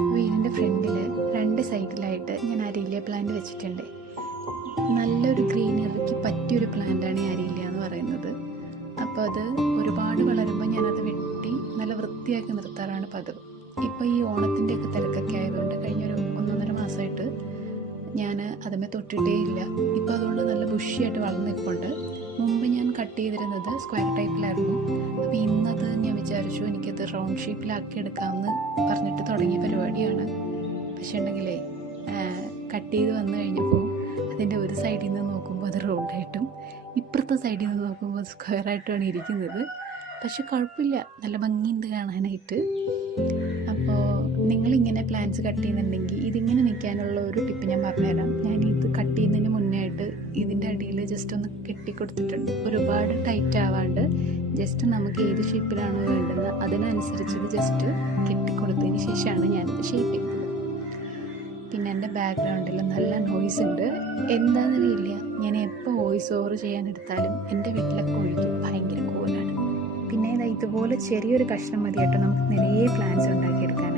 വീടിൻ്റെ ഫ്രണ്ടിൽ 2 സൈഡിലായിട്ട് ഞാൻ അരീലിയ പ്ലാന്റ് വെച്ചിട്ടുണ്ട്. നല്ലൊരു ഗ്രീനറിക്ക് പറ്റിയൊരു പ്ലാന്റാണ് ഈ അരീലിയ എന്ന് പറയുന്നത്. അപ്പോൾ അത് ഒരുപാട് വളരുമ്പോൾ ഞാനത് വെട്ടി നല്ല വൃത്തിയാക്കി നിർത്താറാണ് പതിവ്. ഇപ്പോൾ ഈ ഓണത്തിൻ്റെയൊക്കെ തിരക്കൊക്കെ ആയതുകൊണ്ട് കഴിഞ്ഞൊരു 1.5 മാസമായിട്ട് ഞാൻ അതുമേ തൊട്ടിട്ടേ ഇല്ല. ഇപ്പോൾ അതുകൊണ്ട് നല്ല ബുഷിയായിട്ട് വളർന്നു നിൽപ്പുണ്ട്. മുമ്പ് ഞാൻ കട്ട് ചെയ്തിരുന്നത് സ്ക്വയർ ടൈപ്പിലായിരുന്നു. അപ്പോൾ ഇന്നത് ഞാൻ വിചാരിച്ചു എനിക്കത് റൗണ്ട് ഷേപ്പിലാക്കി എടുക്കാമെന്ന് പറഞ്ഞിട്ട് തുടങ്ങിയ പരിപാടിയാണ്. പക്ഷേ ഉണ്ടെങ്കിലേ കട്ട് ചെയ്ത് വന്നു കഴിഞ്ഞപ്പോൾ അതിൻ്റെ ഒരു സൈഡിൽ നിന്ന് നോക്കുമ്പോൾ അത് റൗണ്ടായിട്ടും ഇപ്പുറത്തെ സൈഡിൽ നിന്ന് നോക്കുമ്പോൾ അത് സ്ക്വയറായിട്ടുമാണ് ഇരിക്കുന്നത്. പക്ഷെ കുഴപ്പമില്ല, നല്ല ഭംഗിയുണ്ട് കാണാനായിട്ട്. അപ്പോൾ നിങ്ങളിങ്ങനെ പ്ലാന്റ്സ് കട്ട് ചെയ്യുന്നുണ്ടെങ്കിൽ ഇതിങ്ങനെ നിൽക്കാനുള്ള ഒരു ടിപ്പ് ഞാൻ പറഞ്ഞുതരാം. ഞാൻ ഇത് കട്ട് ചെയ്യുന്നതിന് മുന്നേ ആയിട്ട് ഇതിൻ്റെ അടിയിൽ ജസ്റ്റ് ഒന്ന് കെട്ടിക്കൊടുത്തിട്ടുണ്ട്. ഒരുപാട് ടൈറ്റ് ആവാണ്ട് ജസ്റ്റ് നമുക്ക് ഏത് ഷേപ്പിലാണോ വേണ്ടുന്നത് അതിനനുസരിച്ച് ഇത് ജസ്റ്റ് കെട്ടിക്കൊടുത്തതിന് ശേഷമാണ് ഞാനിത് ഷേപ്പ് ചെയ്യുന്നത്. പിന്നെ എൻ്റെ ബാക്ക്ഗ്രൗണ്ടിൽ നല്ല നോയ്സ് ഉണ്ട്. എന്താണെന്നറിയില്ല, ഞാൻ എപ്പോൾ വോയിസ് ഓവർ ചെയ്യാനെടുത്താലും എൻ്റെ വീട്ടിലെ കോഴിക്ക് ഭയങ്കര കൂലാണ്. പിന്നെ ഇതുപോലെ ചെറിയൊരു കഷ്ണം മതി കേട്ടോ നമുക്ക് നിറയെ പ്ലാന്റ്സ് ഉണ്ടാക്കിയെടുക്കാൻ.